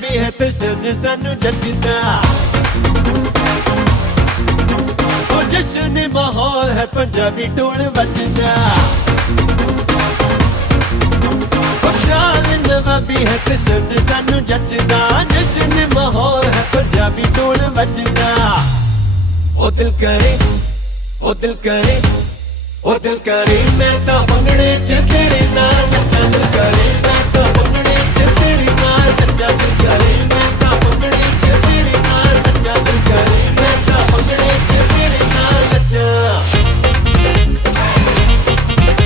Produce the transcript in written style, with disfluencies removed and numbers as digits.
भी है तो सन सानू जगदा जश्न माहौल है पंजाबी टोल बजदा भी है तो सन सानू जगदा जश्न माहौल है पंजाबी टोल बजदा ओ दिल करे ओ दिल करे ओ दिल करे मैं तो भंगड़ा